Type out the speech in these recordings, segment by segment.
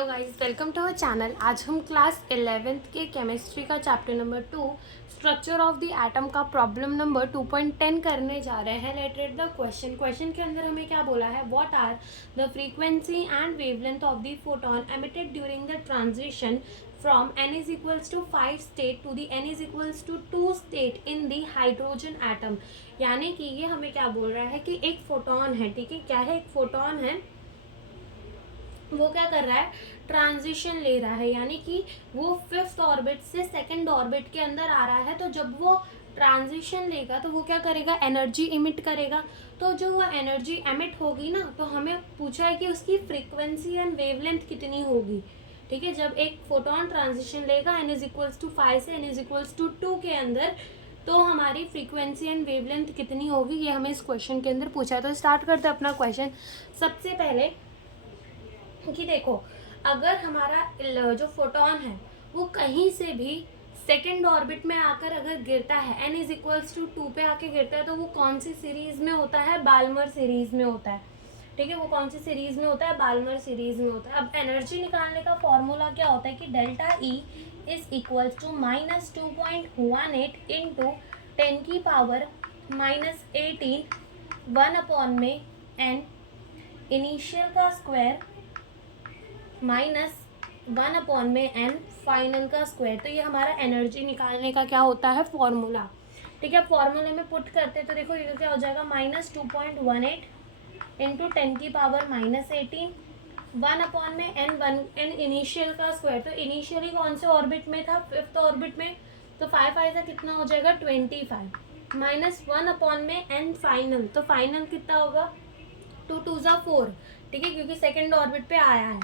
Hello guys, welcome to our channel. आज हम class 11th के केमिस्ट्री का chapter number 2 structure of the atom का प्रॉब्लम नंबर 2.10 करने जा रहे हैं। लेट रीड द क्वेश्चन के अंदर हमें क्या बोला है, what are the frequency and wavelength of the photon emitted during the transition from n is equals to 5 state to the n is equals to 2 state in the hydrogen atom. यानी कि ये हमें क्या बोल रहा है कि एक फोटोन है, ठीक है, क्या है, एक फोटोन है, वो क्या कर रहा है, ट्रांजिशन ले रहा है, यानी कि वो फिफ्थ ऑर्बिट से सेकंड ऑर्बिट के अंदर आ रहा है। तो जब वो ट्रांजिशन लेगा तो वो क्या करेगा, एनर्जी इमिट करेगा। तो जो वो एनर्जी एमिट होगी ना, तो हमें पूछा है कि उसकी फ्रीक्वेंसी एंड वेवलेंथ कितनी होगी। ठीक है, जब एक फोटोन ट्रांजिशन लेगा n इज इक्वल्स टू 5 से n इज इक्वल्स टू 2 के अंदर, तो हमारी फ्रीक्वेंसी एंड वेवलेंथ कितनी होगी, ये हमें इस क्वेश्चन के अंदर पूछा है। तो स्टार्ट करते हैं अपना क्वेश्चन। सबसे पहले कि देखो, अगर हमारा जो फोटोन है वो कहीं से भी सेकेंड ऑर्बिट में आकर अगर गिरता है, n इज इक्वल्स टू 2 पे आके गिरता है, तो वो कौन सी सीरीज में होता है, बाल्मर सीरीज में होता है। ठीक है, वो कौन सी सीरीज में होता है, बाल्मर सीरीज में होता है। अब एनर्जी निकालने का फॉर्मूला क्या होता है कि delta E is equals to -2.18 into 10 की पावर -18 1 में n इनिशियल का स्क्वायर -1 में n फाइनल का स्क्वायर। तो ये हमारा एनर्जी निकालने का क्या होता है, फॉर्मूला। ठीक है, फॉर्मूले में पुट करते तो देखो ये क्या हो जाएगा, -2.18 इंटू 10 की पावर -18 1 में n इनिशियल का स्क्वायर। तो इनिशियली कौन से ऑर्बिट में था, फिफ्थ ऑर्बिट में, तो 5 ऐसा कितना हो जाएगा 25 -1 में n फाइनल। तो फाइनल कितना होगा, 2 2 ज़ा 4। ठीक है, क्योंकि सेकेंड ऑर्बिट पे आया है,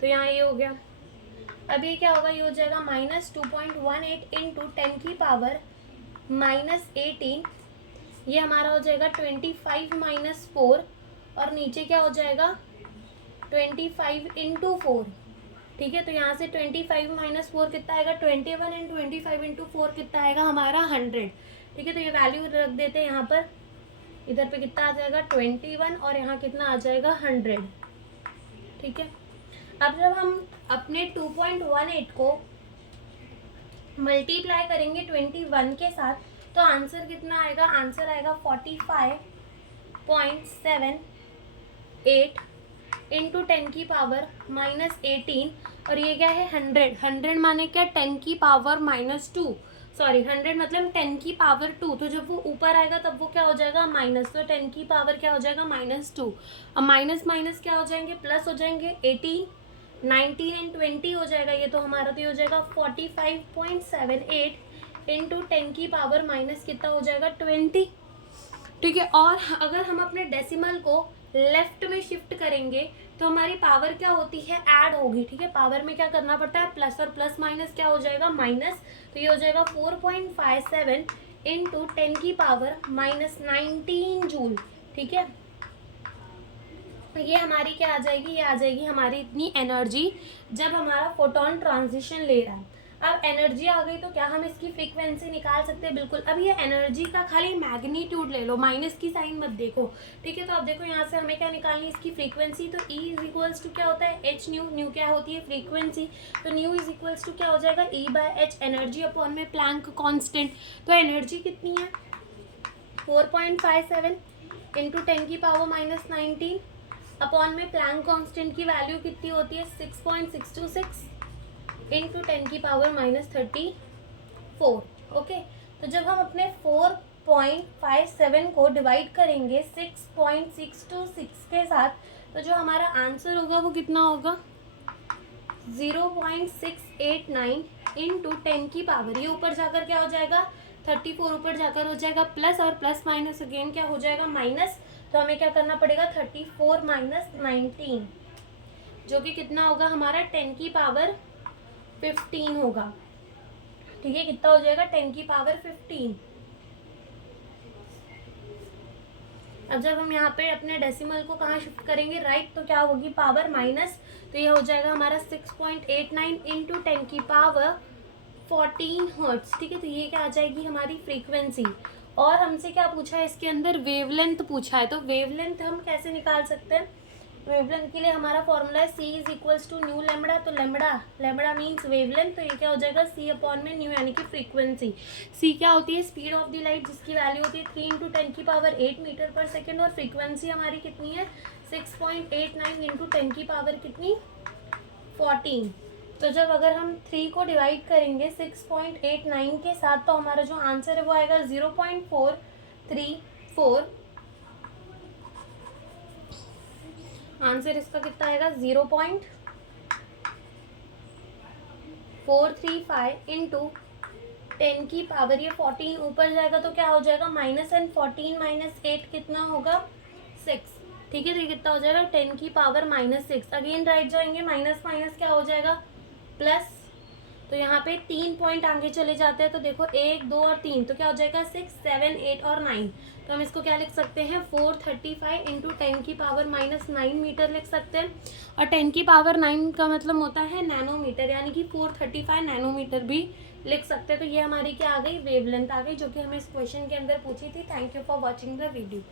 तो यहाँ ये हो गया। अब ये क्या होगा, ये हो जाएगा -2.18 इंटू 10 की पावर -18, ये हमारा हो जाएगा 25 -4, और नीचे क्या हो जाएगा 25 इंटू 4। ठीक है, तो यहाँ से 25 -4 कितना आएगा, 21, एंड 25 इंटू 4 कितना आएगा हमारा 100। ठीक है, तो ये वैल्यू रख देते हैं यहाँ पर, इधर पे कितना आ जाएगा 21, और यहाँ कितना आ जाएगा 100। ठीक है, अब जब हम अपने 2.18 को मल्टीप्लाई करेंगे 21 के साथ, तो आंसर कितना आएगा, आंसर आएगा 45.78 इंटू 10 की पावर -18, और ये क्या है 100 माने क्या, 10 की पावर -2, सॉरी 100 मतलब 10 की पावर 2। तो जब वो ऊपर आएगा तब वो क्या हो जाएगा माइनस, तो 10 की पावर क्या हो जाएगा -2। अब माइनस माइनस क्या हो जाएंगे, प्लस हो जाएंगे, 18 19 एंड 20 हो जाएगा ये, तो हमारा तो ये हो जाएगा 45.78 इंटू 10 की पावर माइनस कितना हो जाएगा 20। ठीक है, और अगर हम अपने डेसिमल को लेफ्ट में शिफ्ट करेंगे तो हमारी पावर क्या होती है, ऐड होगी। ठीक है, पावर में क्या करना पड़ता है, प्लस, और प्लस माइनस क्या हो जाएगा माइनस। तो ये हो जाएगा 4.57 इंटू 10 की पावर -19 जूल। ठीक है, ये हमारी क्या आ जाएगी, ये आ जाएगी हमारी इतनी एनर्जी जब हमारा फोटोन ट्रांजिशन ले रहा है। अब एनर्जी आ गई तो क्या हम इसकी फ्रीक्वेंसी निकाल सकते हैं, बिल्कुल। अब ये एनर्जी का खाली मैग्नीट्यूड ले लो, माइनस की साइन मत देखो। ठीक है, तो अब देखो यहाँ से हमें क्या निकालनी है, इसकी फ्रीक्वेंसी। तो E इज इक्वल्स टू क्या होता है, एच न्यू, न्यू क्या होती है फ्रीक्वेंसी, तो न्यू इज इक्वल्स टू क्या हो जाएगा, E/h एनर्जी अपॉन में प्लैंक कॉन्स्टेंट। तो एनर्जी कितनी है 4.57 इंटू 10 की पावर -19 अपॉन में प्लैंक कांस्टेंट की वैल्यू कितनी होती है 6.626 इंटू 10 की पावर -34। ओके, तो जब हम अपने 4.57 को डिवाइड करेंगे 6.626 के साथ, तो जो हमारा आंसर होगा वो कितना होगा 0.689 इंटू 10 की पावर, ये ऊपर जाकर क्या हो जाएगा 34, ऊपर जाकर हो जाएगा प्लस, और प्लस माइनस अगेन क्या हो जाएगा माइनस। तो हमें क्या करना पड़ेगा 34 -19, जो कि कितना होगा हमारा 10 की पावर 15 होगा। ठीक है, कितना हो जाएगा 10 की पावर 15। अब जब हम यहाँ पे अपने डेसिमल को कहाँ शिफ्ट करेंगे, राइट, तो क्या होगी पावर माइनस। तो ये हो जाएगा हमारा 6.89 इंटू 10 की पावर 14 हर्ट्ज। ठीक है, तो ये क्या आ जाएगी हमारी फ्रीक्वेंसी। और हमसे क्या पूछा है इसके अंदर, वेवलेंथ पूछा है। तो वेवलेंथ हम कैसे निकाल सकते हैं, वेवलेंथ के लिए हमारा फॉर्मूला है c is equals to nu lambda, तो लेमड़ा मीन्स वेवलेंथ, तो ये क्या हो जाएगा c अपॉन में न्यू यानी कि फ्रीक्वेंसी। c क्या होती है, स्पीड ऑफ द लाइट, जिसकी वैल्यू होती है 3 × 10⁸ मीटर पर सेकेंड, और फ्रीक्वेंसी हमारी कितनी है 6.89 × 10⁻, कितनी 14। तो जब अगर हम 3 को डिवाइड करेंगे 6.89 के साथ, तो हमारा जो आंसर है वो आएगा 0.434। आंसर इसका कितना आएगा 0.435 इंटू 10⁻, ये 14 ऊपर जाएगा तो क्या हो जाएगा -14 - 8 कितना होगा 6। ठीक है, तो ये कितना हो जाएगा 10⁻⁻6। अगेन राइट जाएंगे, माइनस माइनस क्या हो जाएगा प्लस, तो यहाँ पे 3 पॉइंट आगे चले जाते हैं, तो देखो 1 2 और 3, तो क्या हो जाएगा 6 7 8 और 9। तो हम इसको क्या लिख सकते हैं 435 इंटू 10⁻⁹ मीटर लिख सकते हैं, और 10⁻9 का मतलब होता है नैनोमीटर, यानी कि 435 नैनोमीटर भी लिख सकते हैं। तो ये हमारी क्या आ गई वेवलेंथ आ गई, जो कि हमें इस क्वेश्चन के अंदर पूछी थी। Thank you for watching the video.